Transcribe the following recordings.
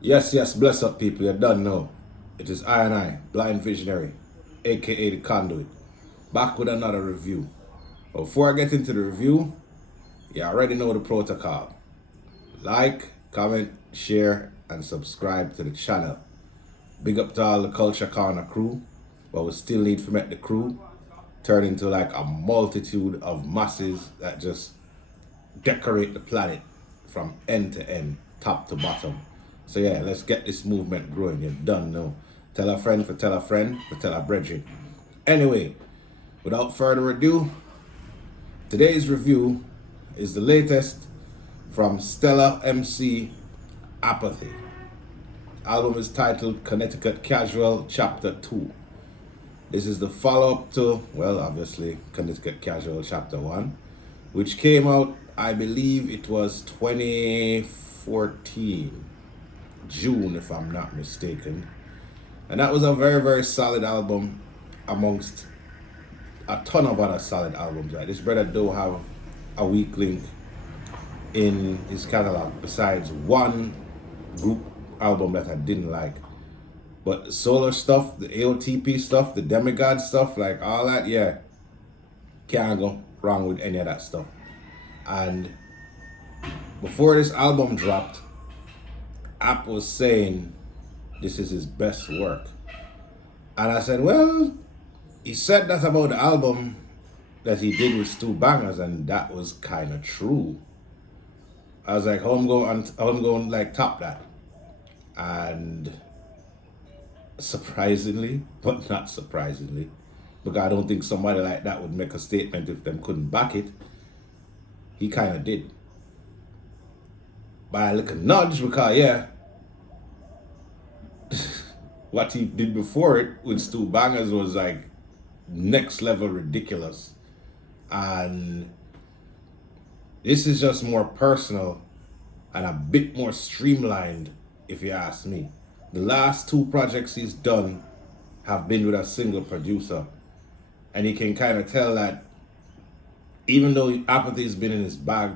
Yes, yes, bless up people, you done know. It is I and I, Blind Visionary, aka the Conduit, back with another review. But before I get into the review, you already know the protocol. Like, comment, share, and subscribe to the channel. Big up to all the Culture Corner crew, but we still need to make the crew turn into like a multitude of masses that just decorate the planet from end to end, top to bottom. So yeah, let's get this movement growing. You're done now. Tell a friend for tell a friend for tell a brethren. Anyway, without further ado, today's review is the latest from Stella MC Apathy. Album is titled Connecticut Casual Chapter 2. This is the follow-up to, well, obviously, Connecticut Casual Chapter 1, which came out, I believe it was 2014, June, if I'm not mistaken. And that was a very, very solid album amongst a ton of other solid albums. Right? This brother do have a weak link in his catalog besides one group album that I didn't like. But solo stuff, the AOTP stuff, the Demigod stuff, like all that, yeah, can't go wrong with any of that stuff. And before this album dropped, App was saying this is his best work. And I said, well, he said that about the album that he did with Stu Bangers, and that was kind of true. I was like, how I'm going like top that. And surprisingly, but not surprisingly, because I don't think somebody like that would make a statement if them couldn't back it, he kind of did. By a little nudge, because yeah, what he did before it with Stu Bangers was like next level ridiculous. And this is just more personal and a bit more streamlined, if you ask me. The last two projects he's done have been with a single producer. And you can kind of tell that even though Apathy's been in his bag,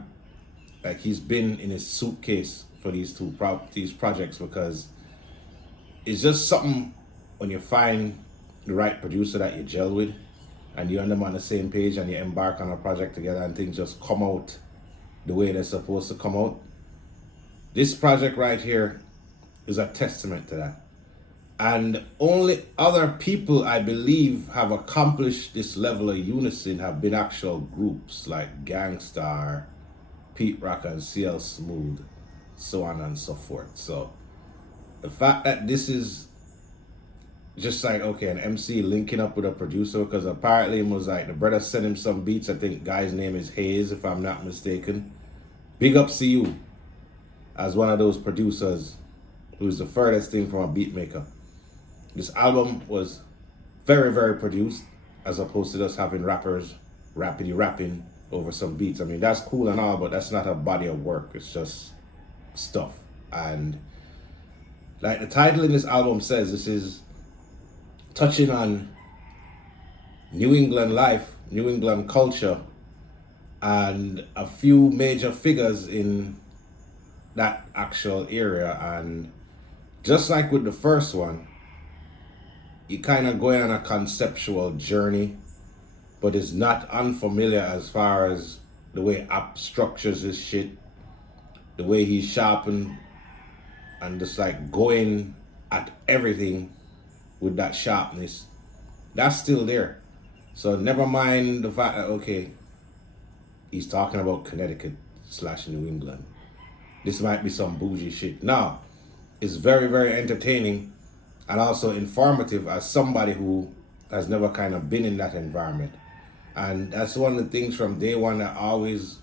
like he's been in his suitcase for these these projects, because it's just something when you find the right producer that you gel with and you and them on the same page and you embark on a project together and things just come out the way they're supposed to come out. This project right here is a testament to that. And only other people I believe have accomplished this level of unison have been actual groups like Gangstar, Pete Rock and CL Smooth, so on and so forth. So the fact that this is just like, okay, an MC linking up with a producer, because apparently it was like the brother sent him some beats. I think guy's name is Hayes, if I'm not mistaken. Big ups to you as one of those producers who's the furthest thing from a beat maker. This album was very, very produced, as opposed to just having rappers rapping over some beats. I mean, that's cool and all, but that's not a body of work. It's just stuff. And like the title in this album says, this is touching on New England life, New England culture, and a few major figures in that actual area. And just like with the first one, you kind of going on a conceptual journey, but it's not unfamiliar as far as the way App structures his shit, the way he's sharpened and just like going at everything with that sharpness. That's still there. So never mind the fact that, okay, he's talking about Connecticut / New England. This might be some bougie shit. Now, it's very, very entertaining and also informative as somebody who has never kind of been in that environment. And that's one of the things from day one that always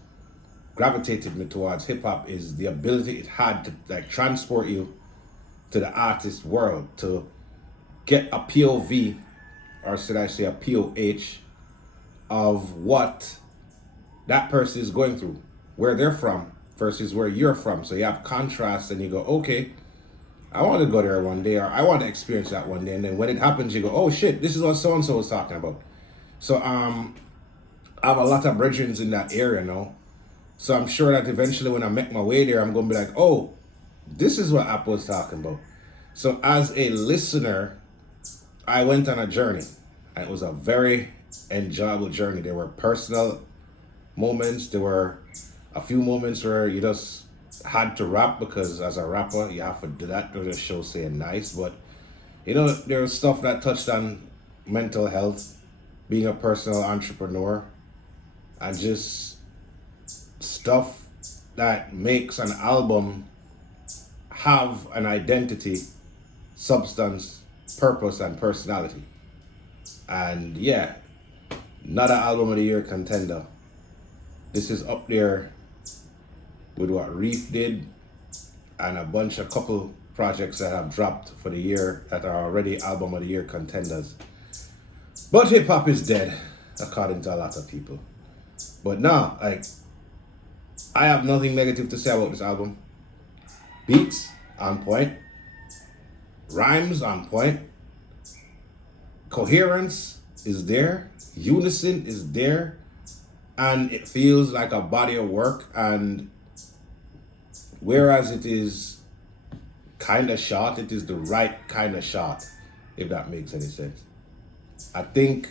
gravitated me towards hip hop, is the ability it had to like transport you to the artist world, to get a POV, or should I say a POH, of what that person is going through, where they're from versus where you're from. So you have contrast and you go, okay, I want to go there one day, or I want to experience that one day. And then when it happens, you go, oh shit, this is what so-and-so was talking about. So I have a lot of brethren in that area now. So I'm sure that eventually when I make my way there, I'm going to be like, oh, this is what Apple was talking about. So as a listener, I went on a journey, and it was a very enjoyable journey. There were personal moments. There were a few moments where you just had to rap because as a rapper you have to do that to the show saying nice. But there was stuff that touched on mental health, being a personal entrepreneur, and just stuff that makes an album have an identity, substance, purpose, and personality. And yeah, not an album of the year contender. This is up there with what Reef did and a couple projects that have dropped for the year that are already album of the year contenders. But hip hop is dead, according to a lot of people. But no, I have nothing negative to say about this album. Beats on point, rhymes on point, coherence is there, unison is there, and it feels like a body of work. And whereas it is kind of short, it is the right kind of short, if that makes any sense. I think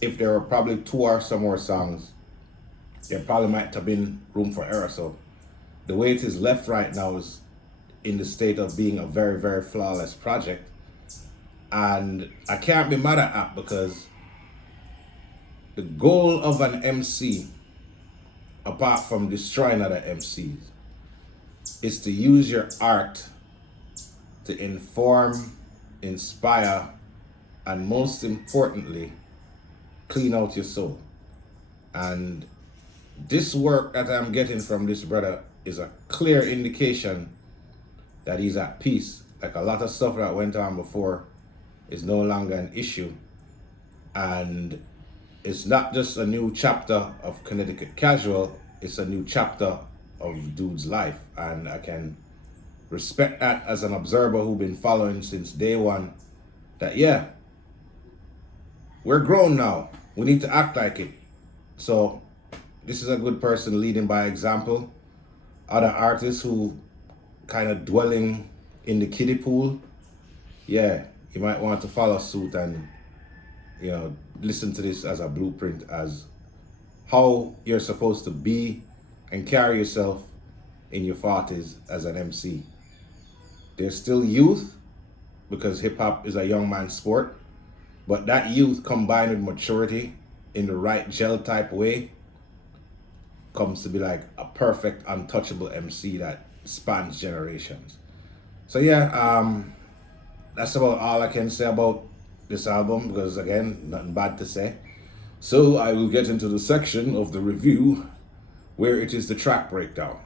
if there were probably 2 or some more songs, there probably might have been room for error. So the way it is left right now is in the state of being a very, very flawless project. And I can't be mad at App because the goal of an MC, apart from destroying other MCs, is to use your art to inform, inspire, and most importantly, clean out your soul. And this work that I'm getting from this brother is a clear indication that he's at peace. Like a lot of stuff that went on before is no longer an issue. And it's not just a new chapter of Connecticut Casual, it's a new chapter of dude's life. And I can respect that as an observer who's been following since day one, that yeah, we're grown now. We need to act like it. So this is a good person leading by example. Other artists who kind of dwelling in the kiddie pool, yeah, you might want to follow suit and listen to this as a blueprint as how you're supposed to be and carry yourself in your 40s as an MC. There's still youth because hip hop is a young man's sport, but that youth combined with maturity in the right gel type way comes to be like a perfect untouchable MC that spans generations. So yeah, that's about all I can say about this album because again, nothing bad to say. So I will get into the section of the review where it is the track breakdown.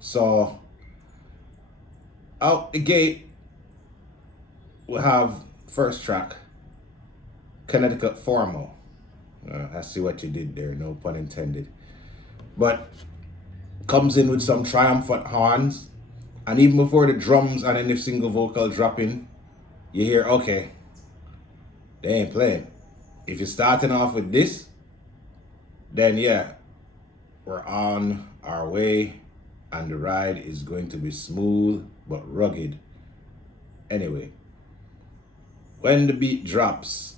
So out the gate, we have first track, Connecticut Formal. I see what you did there, no pun intended. But comes in with some triumphant horns, and even before the drums and any single vocal drop in, you hear, okay, they ain't playing. If you're starting off with this, then yeah, we're on our way, and the ride is going to be smooth but rugged. Anyway, when the beat drops,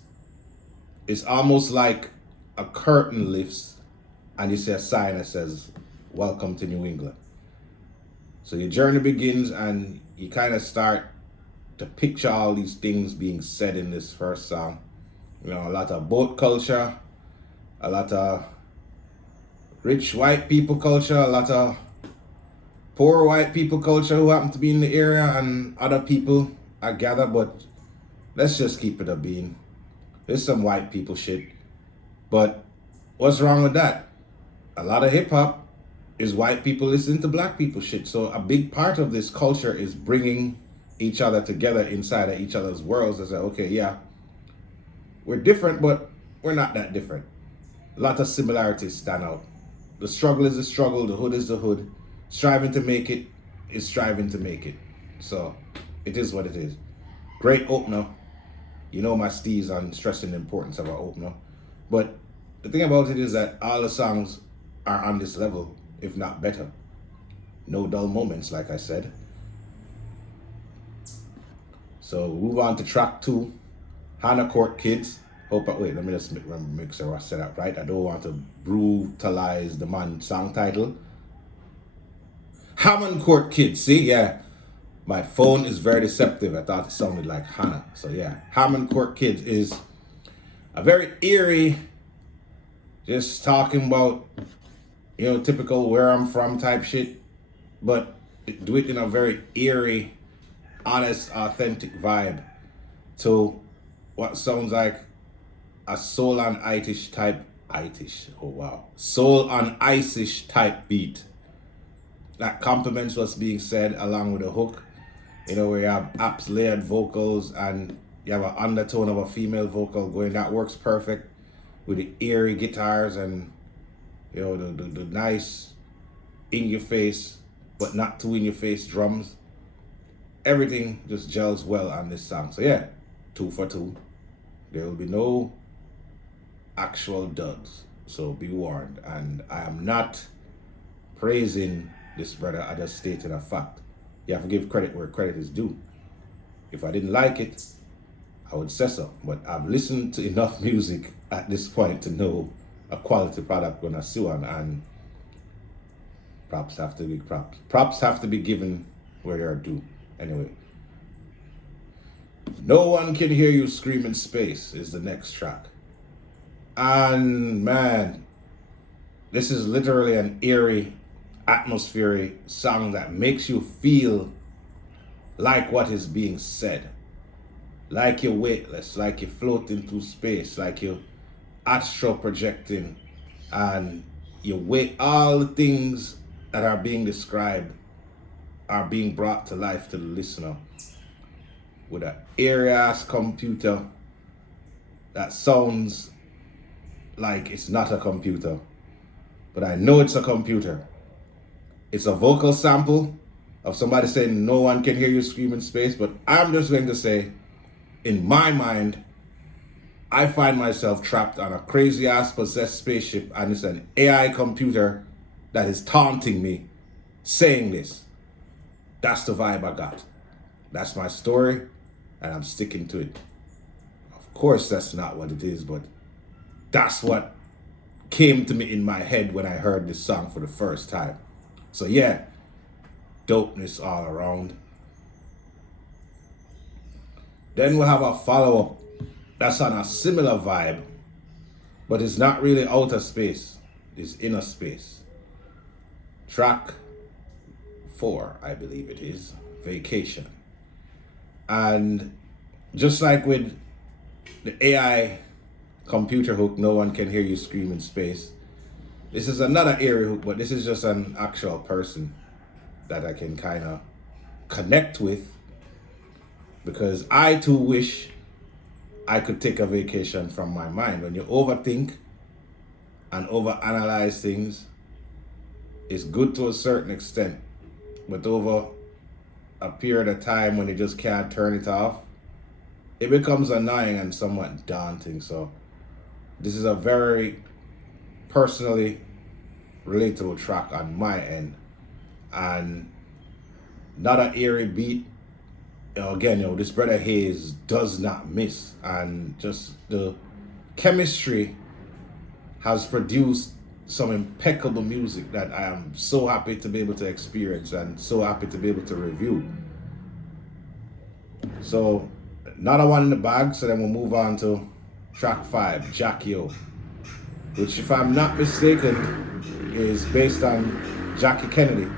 it's almost like a curtain lifts and you see a sign that says, "Welcome to New England." So your journey begins and you kind of start to picture all these things being said in this first song. A lot of boat culture, a lot of rich white people culture, a lot of poor white people culture who happen to be in the area, and other people I gather, but let's just keep it a bean. There's some white people shit. But what's wrong with that? A lot of hip hop is white people listening to black people shit. So a big part of this culture is bringing each other together inside of each other's worlds and say, okay, yeah, we're different, but we're not that different. A lot of similarities stand out. The struggle is the struggle, the hood is the hood. Striving to make it is striving to make it. So it is what it is. Great opener. You know my steez on stressing the importance of our opener. But the thing about it is that all the songs are on this level, if not better. No dull moments, like I said. So move on to track 2, Hannah Court Kids. Wait, let me just make sure I set up right. I don't want to brutalize the man's song title. Hammond Court Kids. See, yeah. My phone is very deceptive. I thought it sounded like Hannah. So yeah, Hammond Court Kids is a very eerie, just talking about, typical where I'm from type shit, but do it in a very eerie, honest, authentic vibe to what sounds like a soul on itish type, soul on ice-ish type beat that complements what's being said along with a hook. Where you have apps layered vocals and you have an undertone of a female vocal going. That works perfect with the eerie guitars and the nice in your face but not too in your face drums. Everything just gels well on this song. So yeah, 2 for 2. There will be no actual duds, so be warned. And I am not praising this brother, I just stated a fact. You have to give credit where credit is due. If I didn't like it, I would say so. But I've listened to enough music at this point to know a quality product when I see one, and props have to be props. Props have to be given where they are due. Anyway. No One Can Hear You Scream in Space is the next track. And man, this is literally an eerie, atmospheric song that makes you feel like what is being said, like you're weightless, like you're floating through space, like you're astral projecting, and all the things that are being described are being brought to life to the listener with an eerie ass computer that sounds like it's not a computer, but I know it's a computer. It's a vocal sample of somebody saying no one can hear you scream in space, but I'm just going to say, in my mind, I find myself trapped on a crazy ass possessed spaceship, and it's an AI computer that is taunting me, saying this. That's the vibe I got. That's my story, and I'm sticking to it. Of course, that's not what it is, but that's what came to me in my head when I heard this song for the first time. So yeah, dopeness all around. Then we'll have a follow-up that's on a similar vibe, but it's not really outer space, it's inner space. Track 4, I believe it is, Vacation. And just like with the AI computer hook, No One Can Hear You Scream in Space, this is another eerie hook, but this is just an actual person that I can kind of connect with, because I too wish I could take a vacation from my mind. When you overthink and overanalyze things, it's good to a certain extent, but over a period of time when you just can't turn it off, it becomes annoying and somewhat daunting. So this is a very personally relatable track on my end, and not an eerie beat. Again, this brother Hayes does not miss, and just the chemistry has produced some impeccable music that I am so happy to be able to experience and so happy to be able to review. So, another one in the bag, so then we'll move on to track 5, Jackie O, which, if I'm not mistaken, is based on Jackie Kennedy.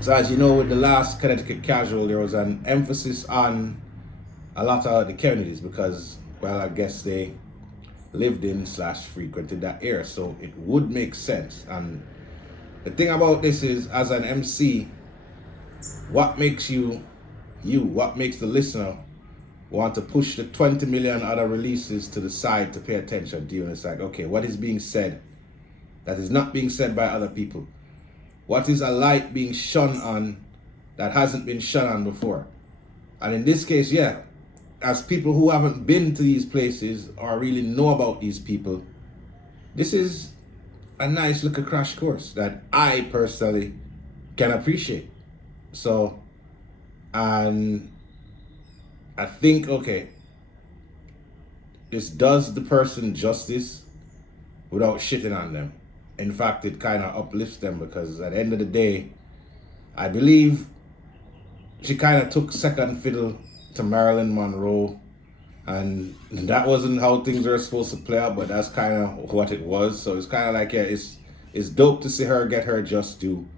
So as you know, with the last Connecticut Casual, there was an emphasis on a lot of the Kennedys because, well, I guess they lived in / frequented that area, so it would make sense. And the thing about this is, as an MC, what makes you, what makes the listener want to push the 20 million other releases to the side to pay attention to you? And it's like, okay, what is being said that is not being said by other people? What is a light being shone on that hasn't been shone on before? And in this case, yeah, as people who haven't been to these places or really know about these people, this is a nice little crash course that I personally can appreciate. So, and I think, okay, this does the person justice without shitting on them. In fact, it kind of uplifts them because at the end of the day, I believe she kind of took second fiddle to Marilyn Monroe, and that wasn't how things were supposed to play out, but that's kind of what it was. So it's kind of like, yeah, it's dope to see her get her just due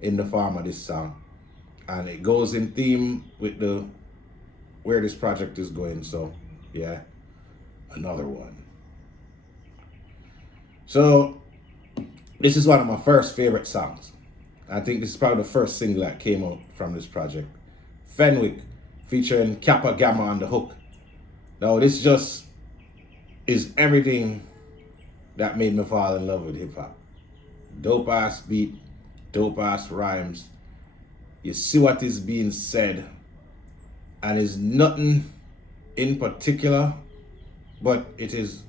in the form of this song, and it goes in theme with the where this project is going. So yeah, another one. So this is one of my first favorite songs. I think this is probably the first single that came out from this project. Fenwick, featuring Kappa Gamma on the hook. Now this just is everything that made me fall in love with hip hop. Dope ass beat, dope ass rhymes. You see what is being said, and it's nothing in particular, but it is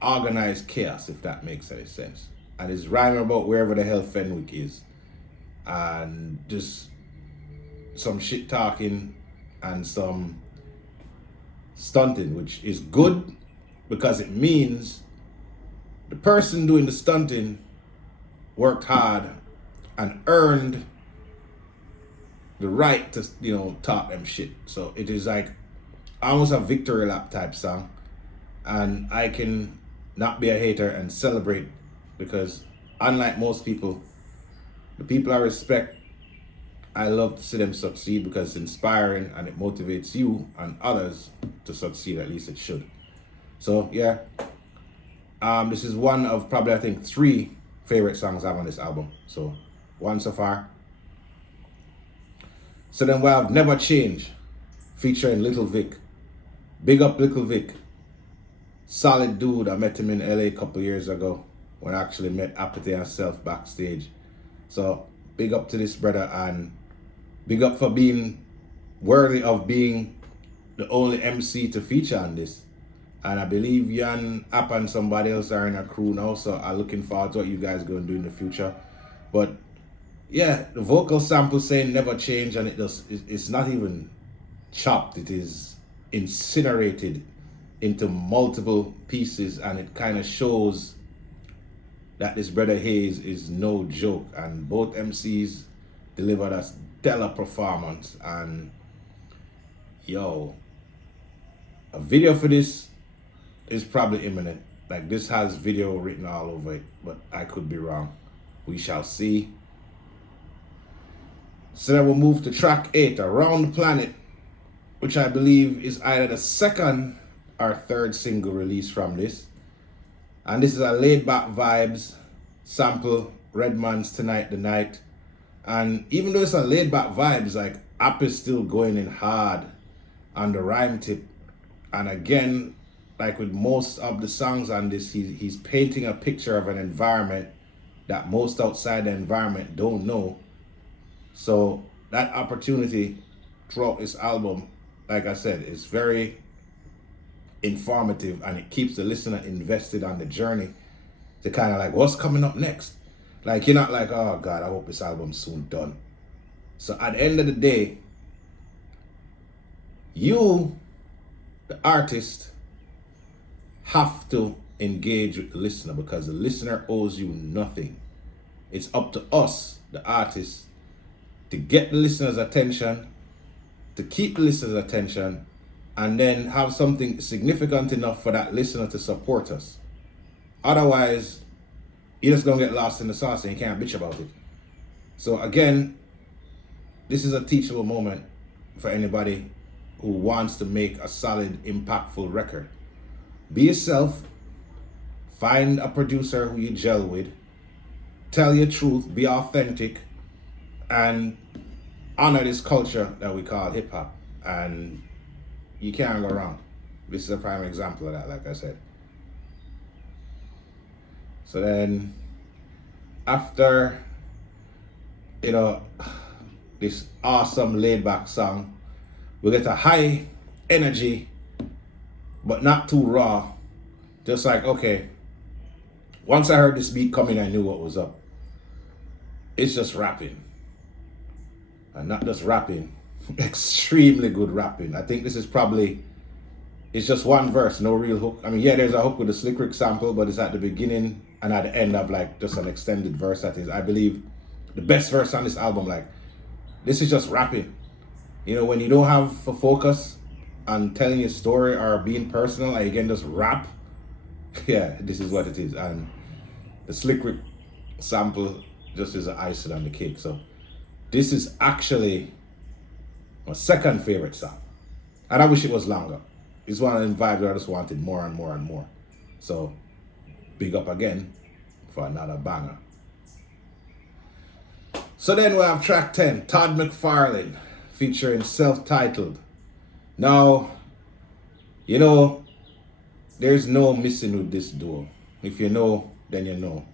organized chaos, if that makes any sense. And it's rhyming about wherever the hell Fenwick is, and just some shit talking and some stunting, which is good because it means the person doing the stunting worked hard and earned the right to, talk them shit. So it is like almost a victory lap type song, and I can not be a hater and celebrate because unlike most people, the people I respect, I love to see them succeed because it's inspiring and it motivates you and others to succeed. At least it should. So yeah, this is one of probably I think 3 favorite songs I have on this album. So 1 so far. So then we have Never Change, featuring Little Vic. Big up Little Vic. Solid dude. I met him in LA a couple years ago when I actually met Apathy herself backstage. So big up to this brother, and big up for being worthy of being the only MC to feature on this. And I believe Yan, App, and somebody else are in a crew now, so I'm looking forward to what you guys are going to do in the future. But yeah, the vocal sample saying Never Change, and it's not even chopped, it is incinerated into multiple pieces, and it kind of shows that this brother Hayes is no joke, and both MCs delivered a stellar performance. And yo, a video for this is probably imminent. Like, this has video written all over it, but I could be wrong. We shall see. So then we'll move to track 8, Around the Planet, which I believe is either the second or third single release from this. And this is a laid back vibes sample, Redman's Tonight the Night. And even though it's a laid back vibes, like, App is still going in hard on the rhyme tip. And again, like with most of the songs on this, he's painting a picture of an environment that most outside the environment don't know. So that opportunity throughout this album, like I said, is very informative, and it keeps the listener invested on the journey to kind of like, what's coming up next? Like, you're not like, oh God, I hope this album's soon done. So at the end of the day, you, the artist, have to engage with the listener because the listener owes you nothing. It's up to us, the artists, to get the listener's attention, to keep the listener's attention, and then have something significant enough for that listener to support us. Otherwise, you're just gonna get lost in the sauce and you can't bitch about it. So again, this is a teachable moment for anybody who wants to make a solid, impactful record. Be yourself, find a producer who you gel with, tell your truth, be authentic, and honor this culture that we call hip hop. And you can't go wrong. This is a prime example of that, like I said. So then, after, this awesome laid back song, we get a high energy, but not too raw. Just like, okay, once I heard this beat coming, I knew what was up. It's just rapping. And not just rapping, extremely good rapping. I think this is probably, it's just one verse, no real hook. I mean, yeah, there's a hook with a Slick Rick sample, but it's at the beginning and at the end of like just an extended verse. That is, I believe, the best verse on this album. Like, this is just rapping. You know, when you don't have a focus on telling your story or being personal, and you can just rap, yeah, this is what it is. And the Slick Rick sample just is an icing on the cake. So this is actually my second favorite song. And I wish it was longer. It's one of them vibes where I just wanted more and more and more. So big up again for another banger. So then we have track 10, Todd McFarlane, featuring Self-Titled. Now, you know, there's no missing with this duo. If you know, then you know.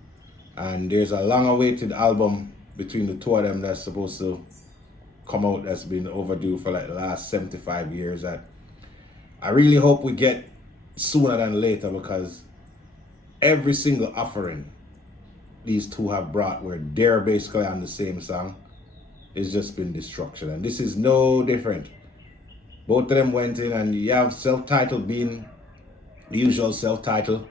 And there's a long-awaited album between the two of them that's supposed to come out that's been overdue for like the last 75 years. That I really hope we get sooner than later, because every single offering these two have brought where they're basically on the same song, it's just been destruction. And this is no different. Both of them went in, and you have Self-Titled being the usual Self-Titled.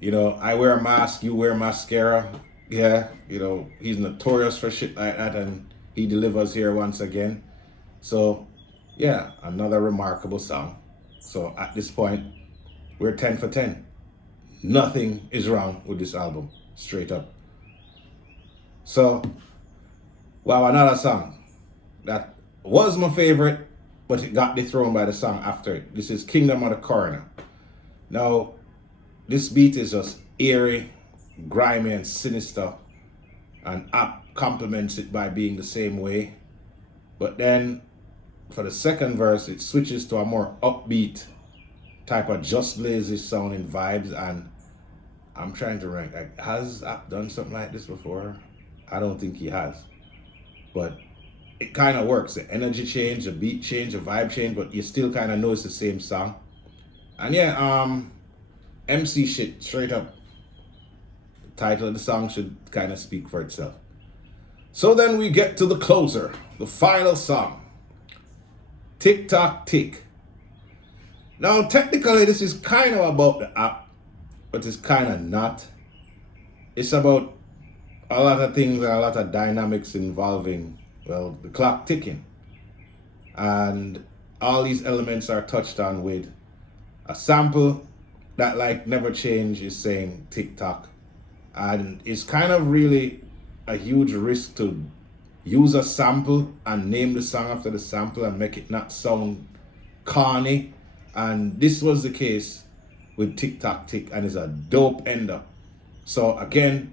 You know, I wear a mask, you wear mascara. Yeah, you know, he's notorious for shit like that, and he delivers here once again. So, yeah, another remarkable song. So at this point, we're 10 for 10. Nothing is wrong with this album, straight up. So, wow, another song that was my favorite, but it got dethroned by the song after it. This is Kingdom of the Coroner. Now, this beat is just eerie, grimy, and sinister, and App complements it by being the same way. But then, for the second verse, it switches to a more upbeat type of Just Blaze-ish sounding vibes, and I'm trying to rank, like, has App done something like this before? I don't think he has. But it kind of works. The energy change, the beat change, the vibe change, but you still kind of know it's the same song. And yeah, MC shit, straight up. The title of the song should kind of speak for itself. So then we get to the closer, the final song, Tick Tock Tick. Now, technically, this is kind of about the app, but it's kind of not. It's about a lot of things and a lot of dynamics involving, well, the clock ticking. And all these elements are touched on with a sample that, like, never change, is saying tick tock. And it's kind of really a huge risk to use a sample and name the song after the sample and make it not sound corny. And this was the case with Tick Tock Tick, and it's a dope ender. So again,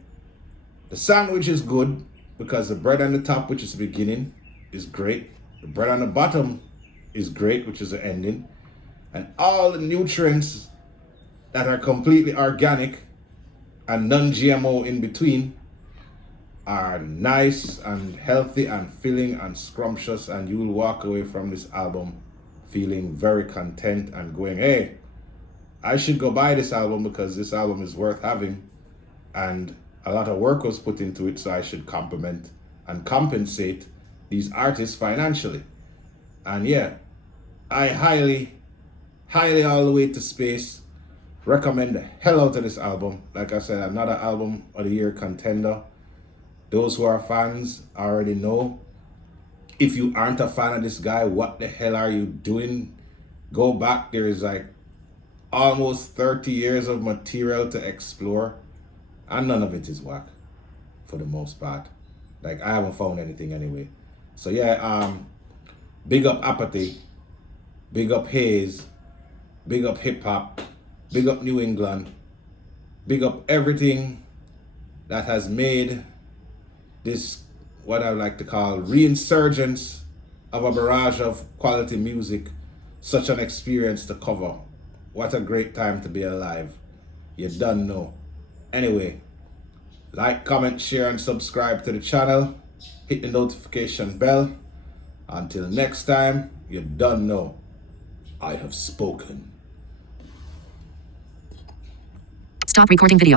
the sandwich is good because the bread on the top, which is the beginning, is great. The bread on the bottom is great, which is the ending. And all the nutrients that are completely organic and non-GMO in between are nice and healthy and filling and scrumptious, and you will walk away from this album feeling very content and going, hey, I should go buy this album because this album is worth having, and a lot of work was put into it, so I should compliment and compensate these artists financially. And yeah, I highly all the way to space recommend the hell out of this album. Like I said, another album of the year contender. Those who are fans already know. If you aren't a fan of this guy, what the hell are you doing? Go back. There is like almost 30 years of material to explore, and none of it is whack for the most part. Like, I haven't found anything anyway. So yeah, big up Apathy, big up Haze, big up hip hop, big up New England, big up everything that has made this, what I like to call, reinsurgence of a barrage of quality music, such an experience to cover. What a great time to be alive. You done know. Anyway, like, comment, share, and subscribe to the channel. Hit the notification bell. Until next time, you done know. I have spoken. Stop recording video.